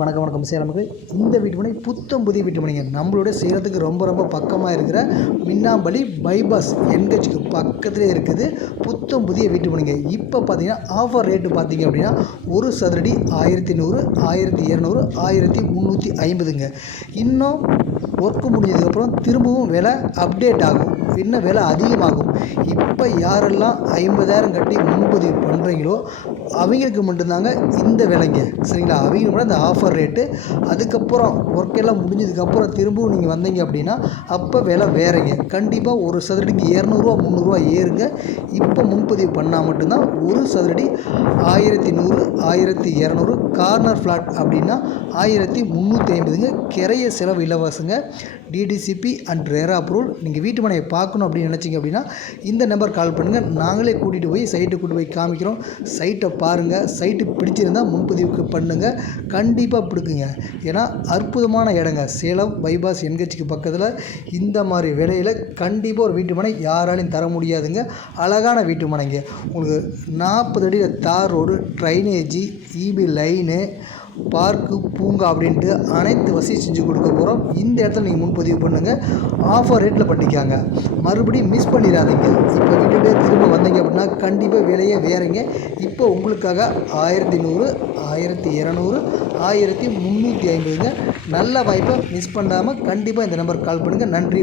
வணக்கம் சேலமுக்கு. இந்த வீட்டு மனை புத்தம் புதிய வீட்டு மனைங்க. நம்மளோட சேலத்துக்கு ரொம்ப பக்கமாக இருக்கிற மின்னாம்பள்ளி பைபாஸ் என்ஹெச்க்கு பக்கத்துலேயே இருக்குது புத்தம் புதிய வீட்டு மனைங்க. இப்போ பார்த்தீங்கன்னா ஆஃபர் ரேட்டு பார்த்தீங்க அப்படின்னா ஒரு சதுரடி 1100, 1200, 1350ங்க. இன்னும் ஒர்க்கு முடிஞ்சதுக்கப்புறம் திரும்பவும் விலை அப்டேட் ஆகும், இன்னும் விலை அதிகமாகும். இப்போ யாரெல்லாம் 50,000 கட்டி முன்பதிவு பண்ணுறீங்களோ அவங்களுக்கு மட்டும்தாங்க இந்த விலைங்க, சரிங்களா? அவங்க மட்டும் இந்த ஆஃபர் ரேட்டு. அதுக்கப்புறம் ஒர்க் எல்லாம் முடிஞ்சதுக்கப்புறம் திரும்பவும் நீங்கள் வந்தீங்க அப்படின்னா அப்போ விலை வேறங்க. கண்டிப்பாக ஒரு சதுரடிக்கு 200, 300 ஏறுங்க. இப்போ முன்பதிவு பண்ணால் மட்டும்தான் ஒரு சதுரடி 1100, 1200. கார்னர் ஃப்ளாட் அப்படின்னா 1350ங்க. கிரைய செலவு இலவசங்க. DTCP and RERA approval. நீங்கள் வீட்டு மனையை பார்க்கணும் அப்படின்னு நினச்சிங்க அப்படின்னா இந்த நம்பர் கால் பண்ணுங்கள். நாங்களே கூட்டிகிட்டு போய் சைட்டை கூட்டிட்டு போய் காமிக்கிறோம். சைட்டை பாருங்கள். சைட்டு பிடிச்சிருந்தால் முன்பதிவுக்கு பண்ணுங்கள். கண்டிப்பாக பிடிக்குங்க. ஏன்னா அற்புதமான இடங்க. சேலம் பைபாஸ் என்ஹெச்க்கு பக்கத்தில் இந்த மாதிரி விலையில் கண்டிப்பாக ஒரு வீட்டு மனை யாராலையும் தர முடியாதுங்க. அழகான வீட்டு மனைங்க. உங்களுக்கு 40 அடியில் தார் road, drainage, EB line, park, பூங்கா அப்படின்ட்டு அனைத்து வசதி செஞ்சு கொடுக்க போகிறோம். இந்த இடத்துல நீங்கள் முன்பதிவு பண்ணுங்கள். ஆஃபர் ரேட்டில் பண்ணிக்காங்க. மறுபடியும் மிஸ் பண்ணிடாதீங்க. இப்போ விட்டுட்டு திரும்ப வந்தீங்க அப்படின்னா கண்டிப்பாக விலையே வேறங்க. இப்போ உங்களுக்காக 1100, 1200, 1350ங்க. நல்ல வாய்ப்பை மிஸ் பண்ணாமல் கண்டிப்பாக இந்த நம்பருக்கு கால் பண்ணுங்கள். நன்றி.